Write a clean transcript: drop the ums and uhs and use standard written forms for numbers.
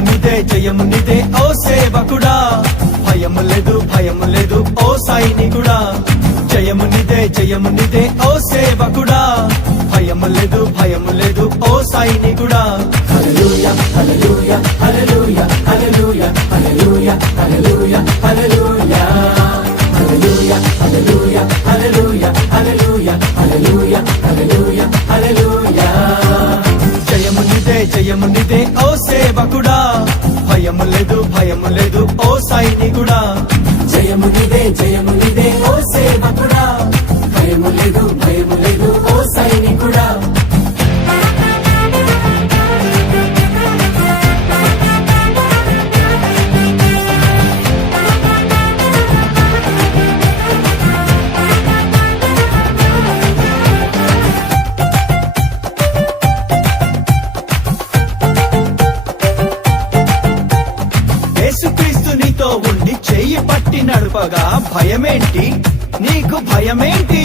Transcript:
జయము నిదే ఓ సేవకుడా, భయము లేదు ఓ సైనికుడా. జయము నిదే ఓ సేవకుడా, భయము లేదు ఓ సైనికుడా. హల్లెలూయా హల్లెలూయా హల్లెలూయా హల్లెలూయా హల్లెలూయా హల్లెలూయా హల్లెలూయా హల్లెలూయా హల్లెలూయా హల్లెలూయా హల్లెలూయా హల్లెలూయా హల్లెలూయా హల్లెలూయా. జయము నిదే ఓ సేవకుడా, భయము లేదు ఓ సైనికుడా. జయము నిదే ఓ సేవకుడా, భయము లేదు ఓ సైనికుడా. యేసుక్రీస్తు నీతో ఉండి చెయ్యి పట్టి నడుపగా భయమేంటి, నీకు భయమేంటి?